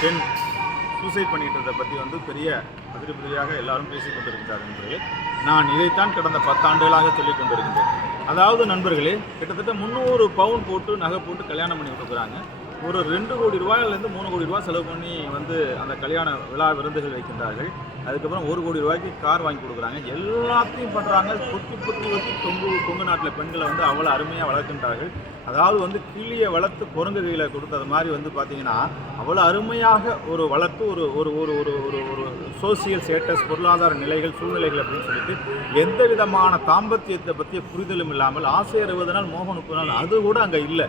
பெண் சூசைட் பண்ணிக்கிட்டதை பற்றி பெரிய அதிர்பதியாக எல்லாரும் பேசிக் கொண்டிருக்கிறார் நண்பர்களே. நான் இதைத்தான் கடந்த 10 ஆண்டுகளாக சொல்லிக் கொண்டிருக்கின்றேன். அதாவது நண்பர்களே, கிட்டத்தட்ட 300 பவுன் போட்டு நகை போட்டு கல்யாணம் பண்ணி கொடுக்குறாங்க. ஒரு 2 கோடி ரூபாயிலேருந்து 3 கோடி ரூபாய் செலவு பண்ணி அந்த கல்யாண விழா விருந்துகள் வைக்கின்றார்கள். அதுக்கப்புறம் 1 கோடி ரூபாய்க்கு கார் வாங்கி கொடுக்குறாங்க. எல்லாத்தையும் பண்ணுறாங்க. பொத்தி வச்சு கொங்கு நாட்டில் பெண்களை அவ்வளோ அருமையாக வளர்க்கின்றார்கள். அதாவது கிளியை வளர்த்து குரங்கு கையில் கொடுத்தது மாதிரி பார்த்தீங்கன்னா அவ்வளோ அருமையாக ஒரு வளர்த்து ஒரு ஒரு ஒரு ஒரு ஒரு ஒரு சோசியல் ஸ்டேட்டஸ், பொருளாதார நிலைகள், சூழ்நிலைகள் அப்படின்னு சொல்லிட்டு எந்த விதமான தாம்பத்தியத்தை பற்றிய புரிதலும் இல்லாமல் ஆசை 60 நாள் மோகம் 30 நாள் அது கூட அங்கே இல்லை.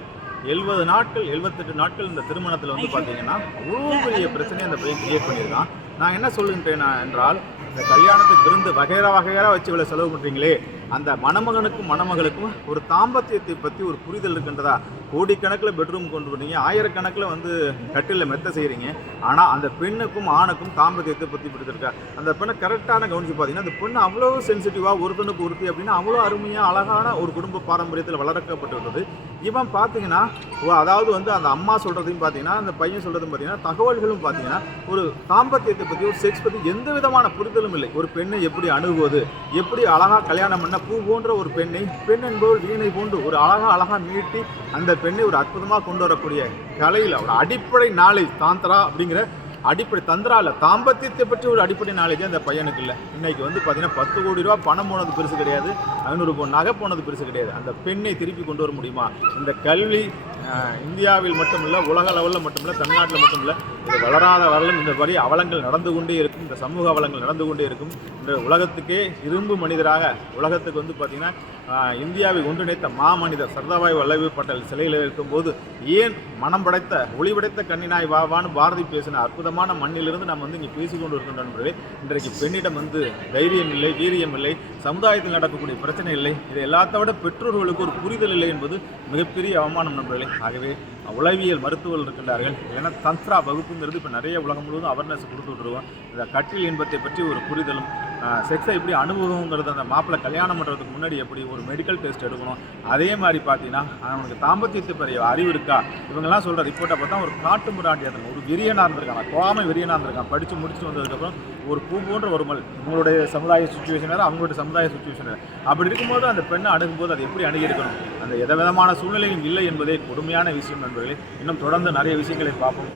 70 நாட்கள் 78 நாட்கள் இந்த திருமணத்தில் பார்த்தீங்கன்னா அவ்வளோ பெரிய பிரச்சனையை அந்த பையன் கிரியேட் பண்ணியிருக்கான். நான் என்ன சொல்லுகின்றேன் என்றால், இந்த கல்யாணத்துக்கு விருந்து வகையறா வச்சு இவ்வளோ செலவு பண்ணுறீங்களே, அந்த மணமகனுக்கும் மணமகளுக்கும் ஒரு தாம்பத்தியத்தை பற்றி ஒரு புரிதல் இருக்கின்றதா? கோடிக்கணக்கில் பெட்ரூம் கொண்டு வரீங்க, ஆயிரக்கணக்கில் கட்டிலில் மெத்த செய்கிறீங்க. ஆனால் அந்த பெண்ணுக்கும் ஆணுக்கும் தாம்பத்தியத்தை பற்றி பிடித்திருக்கா? அந்த பெண்ணை கரெக்டான கவனித்து பார்த்தீங்கன்னா அந்த பெண்ணு அவ்வளோ சென்சிட்டிவாக ஒருத்தனுக்கு ஒருத்தி அப்படின்னா அவ்வளோ அருமையாக அழகான ஒரு குடும்ப பாரம்பரியத்தில் வளர்க்கப்பட்டிருந்தது. இவன் பார்த்தீங்கன்னா அதாவது அந்த அம்மா சொல்கிறதையும் பார்த்தீங்கன்னா அந்த பையன் சொல்கிறதும் பார்த்தீங்கன்னா தகவல்களும் பார்த்தீங்கன்னா ஒரு தாம்பத்தியத்தை பற்றி ஒரு செக்ஸ் பற்றி எந்த விதமான புரிதலும் இல்லை. ஒரு பெண்ணை எப்படி அணுகுவது, எப்படி அழகாக கல்யாணம் பண்ண பூ போன்ற ஒரு பெண்ணை பெண் என்பவர் வீணை போன்று ஒரு அழகாக மீட்டி அந்த பெண்ணை ஒரு அற்புதமாக கொண்டு வரக்கூடிய கலையில் ஒரு அடிப்படை நாலேஜ் தாந்திரா அப்படிங்கிற அடிப்படை தந்திரா இல்லை, தாம்பத்தியத்தை பற்றி ஒரு அடிப்படை நாலேஜ் அந்த பையனுக்கு இல்லை. இன்றைக்கி பார்த்தீங்கன்னா 10 கோடி ரூபா பணம் போனது பெருசு கிடையாது, 500 பவுன் நகை போனது பெருசு கிடையாது. அந்த பெண்ணை திருப்பி கொண்டு வர முடியுமா? இந்த கல்வி இந்தியாவில் மட்டுமில்லை, உலக லெவலில் மட்டுமில்லை, தமிழ்நாட்டில் மட்டுமில்லை, இது வளராத வரலும் இந்த மாதிரி அவலங்கள் நடந்து கொண்டே இருக்கும். இந்த சமூக அவலங்கள் நடந்து கொண்டே இருக்கும். இந்த உலகத்துக்கே இரும்பு மனிதராக உலகத்துக்கு பார்த்திங்கன்னா இந்தியாவை ஒன்றிணைத்த மாமனிதர் சர்தாபாய் வல்லபாய் பட்டேல் சிலையில் இருக்கும்போது ஏன் மனம் படைத்த ஒளி படைத்த கண்ணினாய் வாவான்னு பாரதி பேசின அற்புதமான மண்ணிலிருந்து நம்ம இங்கே பேசிக்கொண்டு இருக்கின்றோம். இன்றைக்கு பெண்ணிடம் தைரியம் இல்லை, வீரியம் இல்லை, சமுதாயத்தில் நடக்கக்கூடிய பிரச்சனை இல்லை. இதை எல்லாத்த விட பெற்றோர்களுக்கு ஒரு புரிதல் இல்லை என்பது மிகப்பெரிய அவமானம் நண்பர்களே. ஆகவே உளவியல் மருத்துவர்கள் இருக்கின்றார்கள். ஏன்னா தந்த்ரா வகுப்புங்கிறது இப்போ நிறைய உலகம் முழுவதும் அவேர்னஸ் கொடுத்து விட்டுருவோம். இந்த கட்டில் இன்பத்தை பற்றி ஒரு புரிதலும், செக்ஸை எப்படி அனுபவங்கிறது அந்த மாப்பிள்ளை கல்யாணம் பண்ணுறதுக்கு முன்னாடி எப்படி ஒரு மெடிக்கல் டெஸ்ட் எடுக்கணும், அதே மாதிரி பார்த்தீங்கன்னா அவனுக்கு தாம்பத்தியத்தை பெரிய அறிவு இருக்கா? இவங்கெல்லாம் சொல்கிற ரிப்போர்ட்டை பார்த்தா ஒரு காட்டு முராண்டியாக ஒரு வெறியனாக இருந்திருக்கான், கோமை வெறியனாக இருந்திருக்கான். படித்து முடிச்சுட்டு வந்ததுக்கப்புறம் ஒரு பூ போன்ற ஒரு மல் உங்களுடைய சமுதாய சுச்சுவேஷன் வேறு, அவங்களுடைய சமுதாய சுச்சுவேஷன் வேறு. அப்படி இருக்கும்போது அந்த பெண்ணை அணுகும்போது அதை எப்படி அணுகியிருக்கணும்? அந்த எந்த விதமான சூழ்நிலையும் இல்லை என்பதே கொடுமையான விஷயம் நண்பர்களே. இன்னும் தொடர்ந்து நிறைய விஷயங்களை பார்ப்போம்.